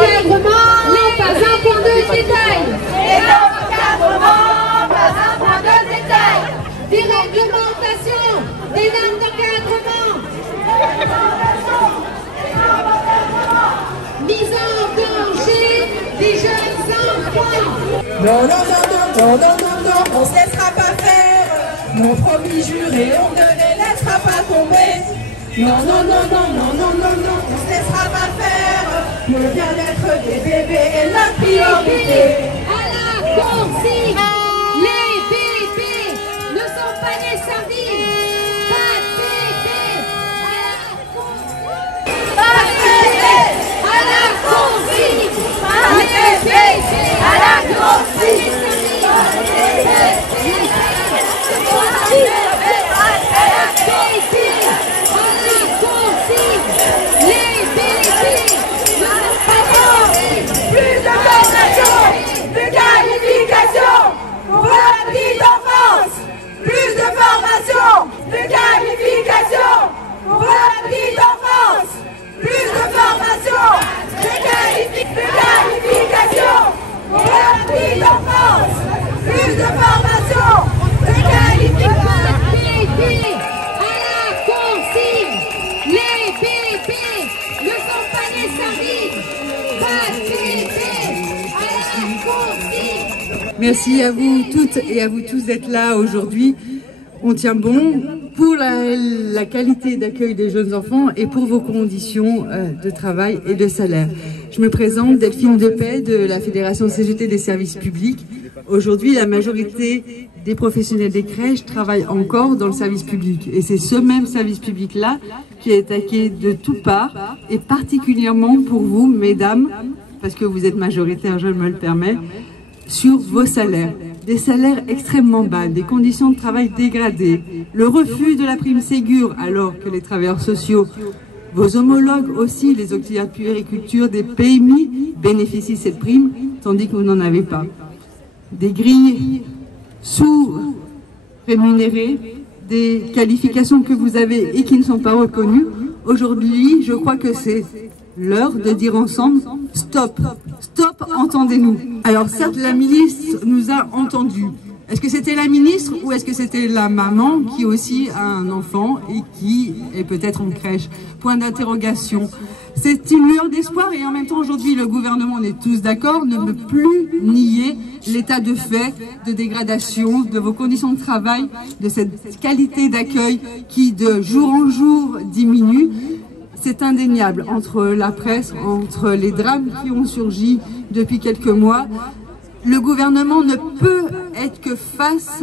l'encadrement, pas un point de détail. Et l'encadrement, pas un point de détail. Des réglementations, des normes d'encadrement. Mise en danger des jeunes enfants. Non, non, non, non, non, non, non, non, on se laissera pas faire. Nos promis jurés, on ne les laissera pas tomber. Non, non, non, non, non, non, non, non, on se laissera pas faire. Le bien-être des bébés est notre priorité. À la consigne, les bébés ne sont pas des sardines. Pas de bébés. Pas de bébés à la consigne. Pas de bébés à la consigne. Plus de formation, de qualification pour la petite enfance. Plus de formation, de qualification pour la petite enfance. Plus de formation, de qualification pour la petite enfance. Plus de formation, de qualification. À la consigne, les bébés ne sont pas des sardines. Pas de bébés à la consigne. Merci à vous toutes et à vous tous d'être là aujourd'hui. On tient bon pour la qualité d'accueil des jeunes enfants et pour vos conditions de travail et de salaire. Je me présente, Delphine Depay de la Fédération CGT des services publics. Aujourd'hui, la majorité des professionnels des crèches travaillent encore dans le service public. Et c'est ce même service public-là qui est attaqué de toutes parts, et particulièrement pour vous, mesdames, parce que vous êtes majoritaires, je me le permets, sur vos salaires. Des salaires extrêmement bas, des conditions de travail dégradées, le refus de la prime Ségur alors que les travailleurs sociaux, vos homologues aussi, les auxiliaires de puériculture, des PMI bénéficient de cette prime, tandis que vous n'en avez pas. Des grilles sous-rémunérées, des qualifications que vous avez et qui ne sont pas reconnues. Aujourd'hui, je crois que c'est l'heure de dire ensemble « Stop ! Stop, entendez-nous !» Alors certes, la ministre nous a entendus. Est-ce que c'était la ministre ou est-ce que c'était la maman qui aussi a un enfant et qui est peut-être en crèche? Point d'interrogation. C'est une lueur d'espoir et en même temps aujourd'hui le gouvernement, on est tous d'accord, ne peut plus nier l'état de fait de dégradation de vos conditions de travail, de cette qualité d'accueil qui de jour en jour diminue. C'est indéniable entre la presse, entre les drames qui ont surgi depuis quelques mois. Le gouvernement ne peut être que face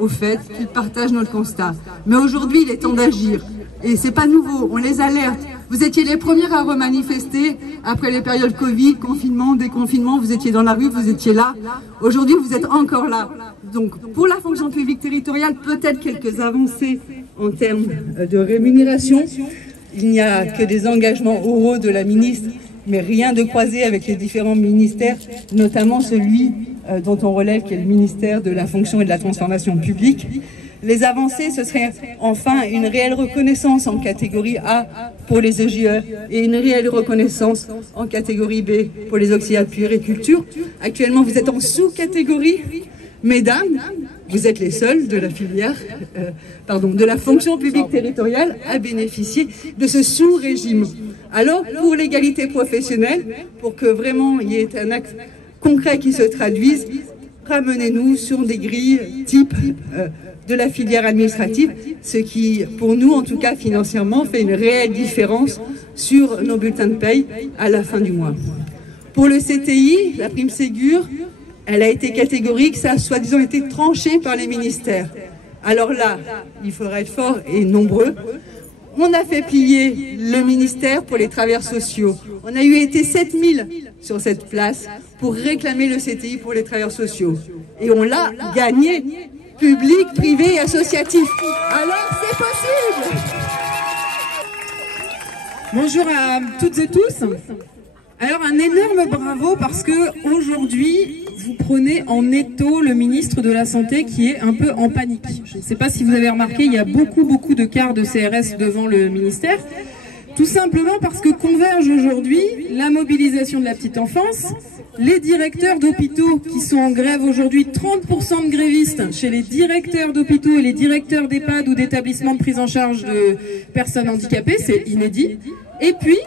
au fait qu'il partage notre constat. Mais aujourd'hui, il est temps d'agir. Et c'est pas nouveau, on les alerte. Vous étiez les premières à remanifester après les périodes Covid, confinement, déconfinement, vous étiez dans la rue, vous étiez là. Aujourd'hui, vous êtes encore là. Donc, pour la fonction publique territoriale, peut-être quelques avancées en termes de rémunération. Il n'y a que des engagements oraux de la ministre, mais rien de croisé avec les différents ministères, notamment celui dont on relève qui est le ministère de la fonction et de la transformation publique. Les avancées, ce serait enfin une réelle reconnaissance en catégorie A pour les EJE et une réelle reconnaissance en catégorie B pour les auxiliaires de puériculture. Actuellement, vous êtes en sous-catégorie. Mesdames, vous êtes les seules de la filière, de la fonction publique territoriale à bénéficier de ce sous-régime. Alors, pour l'égalité professionnelle, pour que vraiment il y ait un acte concret qui se traduise, ramenez-nous sur des grilles type de la filière administrative, ce qui, pour nous en tout cas financièrement, fait une réelle différence sur nos bulletins de paye à la fin du mois. Pour le CTI, la prime Ségur, elle a été catégorique, ça a soi-disant été tranché par les ministères. Alors là, il faudra être fort et nombreux. On a fait plier le ministère pour les travailleurs sociaux. On a eu été 7000 sur cette place pour réclamer le CTI pour les travailleurs sociaux. Et on l'a gagné, public, privé et associatif. Alors c'est possible. Bonjour à toutes et tous. Alors un énorme bravo parce que aujourd'hui vous prenez en étau le ministre de la Santé qui est un peu en panique. Je ne sais pas si vous avez remarqué, il y a beaucoup de cars de CRS devant le ministère. Tout simplement parce que converge aujourd'hui la mobilisation de la petite enfance, les directeurs d'hôpitaux qui sont en grève aujourd'hui, 30% de grévistes chez les directeurs d'hôpitaux et les directeurs d'EHPAD ou d'établissements de prise en charge de personnes handicapées, c'est inédit. Et puis,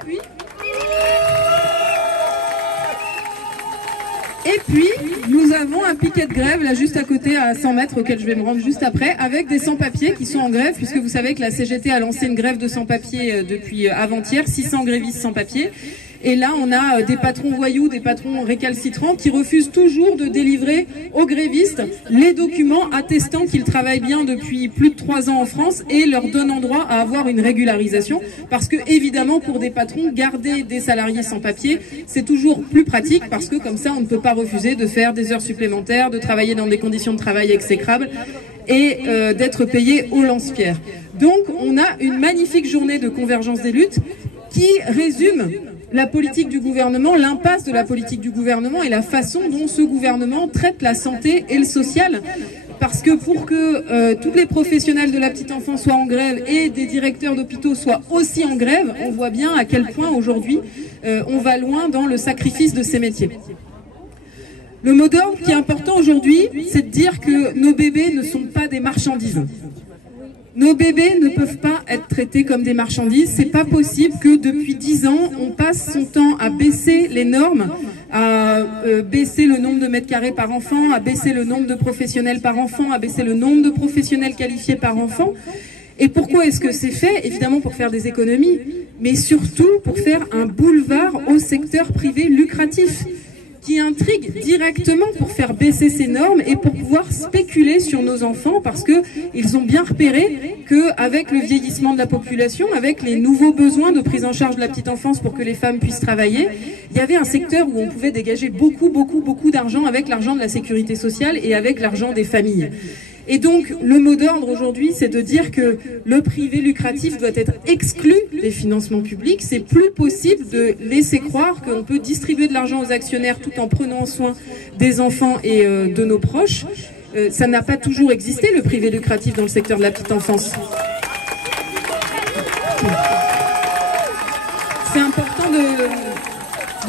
nous avons un piquet de grève là juste à côté, à 100 mètres, auquel je vais me rendre juste après, avec des sans-papiers qui sont en grève, puisque vous savez que la CGT a lancé une grève de sans-papiers depuis avant-hier, 600 grévistes sans-papiers. Et là, on a des patrons voyous, des patrons récalcitrants qui refusent toujours de délivrer aux grévistes les documents attestant qu'ils travaillent bien depuis plus de 3 ans en France et leur donnant droit à avoir une régularisation. Parce que, évidemment, pour des patrons, garder des salariés sans papier, c'est toujours plus pratique parce que comme ça, on ne peut pas refuser de faire des heures supplémentaires, de travailler dans des conditions de travail exécrables et d'être payé au lance-pierre. Donc, on a une magnifique journée de convergence des luttes qui résume la politique du gouvernement, l'impasse de la politique du gouvernement et la façon dont ce gouvernement traite la santé et le social. Parce que pour que tous les professionnels de la petite enfance soient en grève et des directeurs d'hôpitaux soient aussi en grève, on voit bien à quel point aujourd'hui on va loin dans le sacrifice de ces métiers. Le mot d'ordre qui est important aujourd'hui, c'est de dire que nos bébés ne sont pas des marchandises. Nos bébés ne peuvent pas être traités comme des marchandises. C'est pas possible que depuis 10 ans, on passe son temps à baisser les normes, à baisser le nombre de mètres carrés par enfant, à baisser le nombre de professionnels par enfant, à baisser le nombre de professionnels qualifiés par enfant. Et pourquoi est-ce que c'est fait? Évidemment pour faire des économies, mais surtout pour faire un boulevard au secteur privé lucratif, qui intrigue directement pour faire baisser ces normes et pour pouvoir spéculer sur nos enfants parce que ils ont bien repéré qu'avec le vieillissement de la population, avec les nouveaux besoins de prise en charge de la petite enfance pour que les femmes puissent travailler, il y avait un secteur où on pouvait dégager beaucoup d'argent avec l'argent de la sécurité sociale et avec l'argent des familles. Et donc, le mot d'ordre aujourd'hui, c'est de dire que le privé lucratif doit être exclu des financements publics. C'est plus possible de laisser croire qu'on peut distribuer de l'argent aux actionnaires tout en prenant soin des enfants et de nos proches. Ça n'a pas toujours existé, le privé lucratif, dans le secteur de la petite enfance. C'est important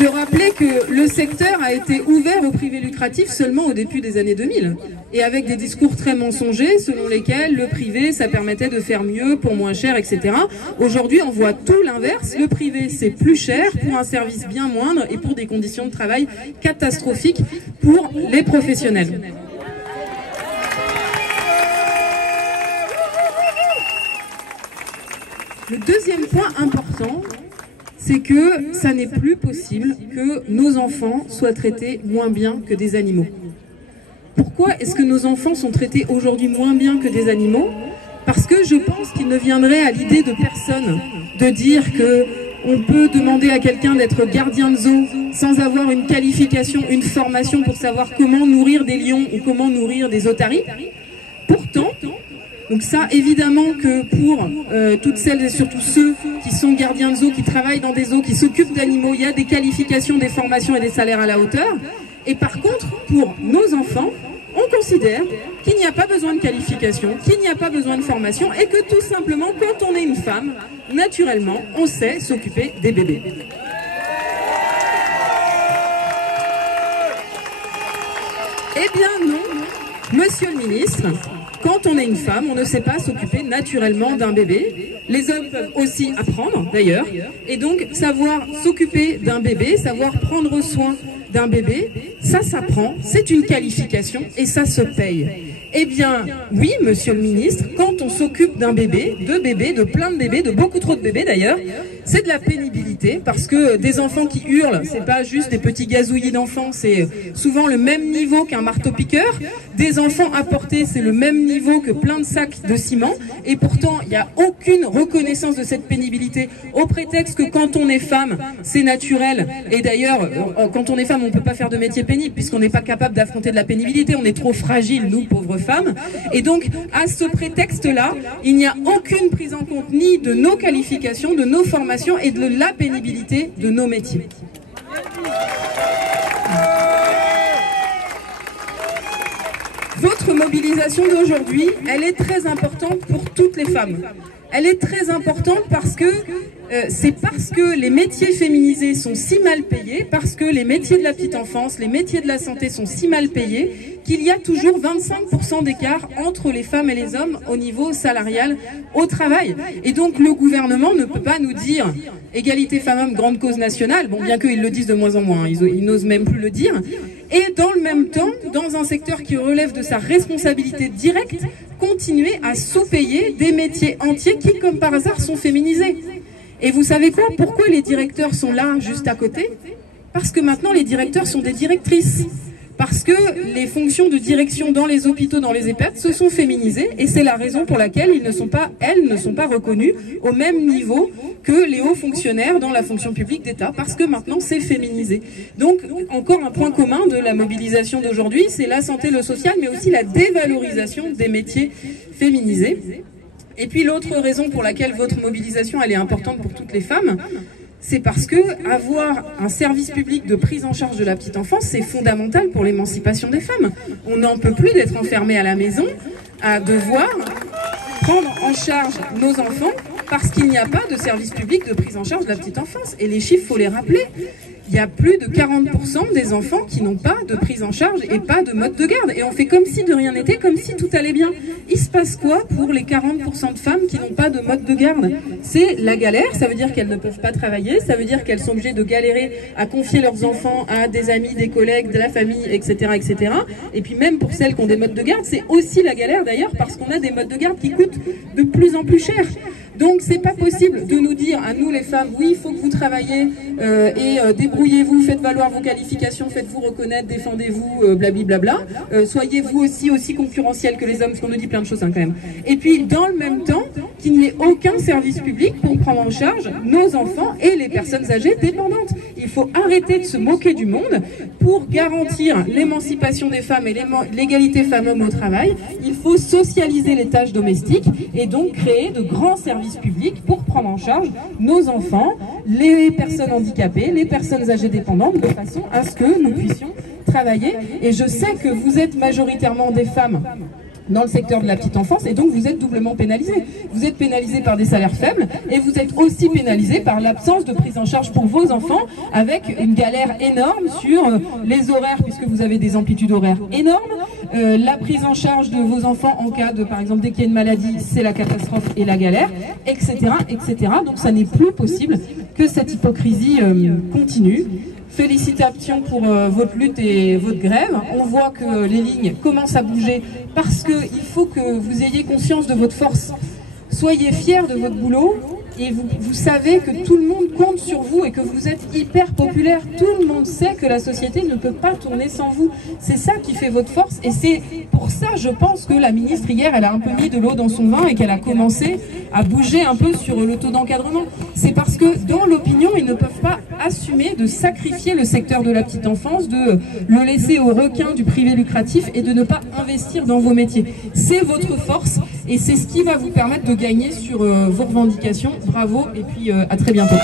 de rappeler que le secteur a été ouvert au privé lucratif seulement au début des années 2000 et avec des discours très mensongers selon lesquels le privé ça permettait de faire mieux pour moins cher, etc. Aujourd'hui on voit tout l'inverse, le privé c'est plus cher pour un service bien moindre et pour des conditions de travail catastrophiques pour les professionnels. Le deuxième point important, c'est que ça n'est plus possible que nos enfants soient traités moins bien que des animaux. Pourquoi est-ce que nos enfants sont traités aujourd'hui moins bien que des animaux? Parce que je pense qu'il ne viendrait à l'idée de personne de dire que on peut demander à quelqu'un d'être gardien de zoo sans avoir une qualification, une formation pour savoir comment nourrir des lions ou comment nourrir des otaries. Pourtant, donc ça, évidemment que pour toutes celles et surtout ceux qui sont gardiens de zoo, qui travaillent dans des zoos, qui s'occupent d'animaux, il y a des qualifications, des formations et des salaires à la hauteur. Et par contre, pour nos enfants, on considère qu'il n'y a pas besoin de qualification, qu'il n'y a pas besoin de formation et que tout simplement, quand on est une femme, naturellement, on sait s'occuper des bébés. Eh bien non, monsieur le ministre. Quand on est une femme, on ne sait pas s'occuper naturellement d'un bébé. Les hommes peuvent aussi apprendre, d'ailleurs. Et donc, savoir s'occuper d'un bébé, savoir prendre soin d'un bébé, ça s'apprend, c'est une qualification et ça se paye. Eh bien, oui, monsieur le ministre, quand on s'occupe d'un bébé, de plein de bébés, de beaucoup trop de bébés d'ailleurs, c'est de la pénibilité parce que des enfants qui hurlent, c'est pas juste des petits gazouillis d'enfants, c'est souvent le même niveau qu'un marteau-piqueur. Des enfants apportés, c'est le même niveau que plein de sacs de ciment et pourtant, il n'y a aucune reconnaissance de cette pénibilité au prétexte que quand on est femme, c'est naturel. Et d'ailleurs, quand on est femme, on ne peut pas faire de métier pénible puisqu'on n'est pas capable d'affronter de la pénibilité, on est trop fragile, nous, pauvres femmes. Et donc, à ce prétexte-là, il n'y a aucune prise en compte ni de nos qualifications, de nos formations et de la pénibilité de nos métiers. Votre mobilisation d'aujourd'hui, elle est très importante pour toutes les femmes. Elle est très importante parce que c'est parce que les métiers féminisés sont si mal payés, parce que les métiers de la petite enfance, les métiers de la santé sont si mal payés, qu'il y a toujours 25% d'écart entre les femmes et les hommes au niveau salarial au travail. Et donc le gouvernement ne peut pas nous dire égalité femmes-hommes, grande cause nationale, bon, bien qu'ils le disent de moins en moins, ils n'osent même plus le dire, et dans le même temps, dans un secteur qui relève de sa responsabilité directe, continuer à sous-payer des métiers entiers qui, comme par hasard, sont féminisés. Et vous savez quoi? Pourquoi les directeurs sont là, juste à côté? Parce que maintenant, les directeurs sont des directrices. Parce que les fonctions de direction dans les hôpitaux, dans les EHPAD, se sont féminisées, et c'est la raison pour laquelle elles ne sont pas reconnues au même niveau que les hauts fonctionnaires dans la fonction publique d'État, parce que maintenant c'est féminisé. Donc encore un point commun de la mobilisation d'aujourd'hui, c'est la santé, le social, mais aussi la dévalorisation des métiers féminisés. Et puis l'autre raison pour laquelle votre mobilisation elle est importante pour toutes les femmes, c'est parce que avoir un service public de prise en charge de la petite enfance, c'est fondamental pour l'émancipation des femmes. On n'en peut plus d'être enfermé à la maison, à devoir prendre en charge nos enfants parce qu'il n'y a pas de service public de prise en charge de la petite enfance. Et les chiffres, il faut les rappeler. Il y a plus de 40% des enfants qui n'ont pas de prise en charge et pas de mode de garde. Et on fait comme si de rien n'était, comme si tout allait bien. Il se passe quoi pour les 40% de femmes qui n'ont pas de mode de garde? C'est la galère, ça veut dire qu'elles ne peuvent pas travailler, ça veut dire qu'elles sont obligées de galérer à confier leurs enfants à des amis, des collègues, de la famille, etc., etc. Et puis même pour celles qui ont des modes de garde, c'est aussi la galère d'ailleurs parce qu'on a des modes de garde qui coûtent de plus en plus cher. Donc c'est pas possible de nous dire à nous les femmes, oui il faut que vous travaillez et débrouillez-vous, faites valoir vos qualifications, faites-vous reconnaître, défendez-vous, blablabla. Soyez vous aussi concurrentiels que les hommes, parce qu'on nous dit plein de choses hein, quand même. Et puis dans le même temps, qu'il n'y ait aucun service public pour prendre en charge nos enfants et les personnes âgées dépendantes. Il faut arrêter de se moquer du monde pour garantir l'émancipation des femmes et l'égalité femmes-hommes au travail. Il faut socialiser les tâches domestiques et donc créer de grands services publics pour prendre en charge nos enfants, les personnes handicapées, les personnes âgées dépendantes, de façon à ce que nous puissions travailler. Et je sais que vous êtes majoritairement des femmes dans le secteur de la petite enfance et donc vous êtes doublement pénalisés. Vous êtes pénalisés par des salaires faibles et vous êtes aussi pénalisés par l'absence de prise en charge pour vos enfants avec une galère énorme sur les horaires puisque vous avez des amplitudes horaires énormes, la prise en charge de vos enfants en cas de, par exemple, dès qu'il y a une maladie, c'est la catastrophe et la galère, etc., etc. Donc ça n'est plus possible que cette hypocrisie continue. Félicitations pour votre lutte et votre grève. On voit que les lignes commencent à bouger parce qu'il faut que vous ayez conscience de votre force. Soyez fiers de votre boulot et vous savez que tout le monde compte sur vous et que vous êtes hyper populaire. Tout le monde sait que la société ne peut pas tourner sans vous. C'est ça qui fait votre force et c'est pour ça, je pense, que la ministre hier, elle a un peu mis de l'eau dans son vin et qu'elle a commencé à bouger un peu sur le taux d'encadrement. C'est parce que dans l'opinion, ils ne peuvent pas assumer de sacrifier le secteur de la petite enfance, de le laisser aux requins du privé lucratif et de ne pas investir dans vos métiers. C'est votre force et c'est ce qui va vous permettre de gagner sur vos revendications. Bravo et puis à très bientôt.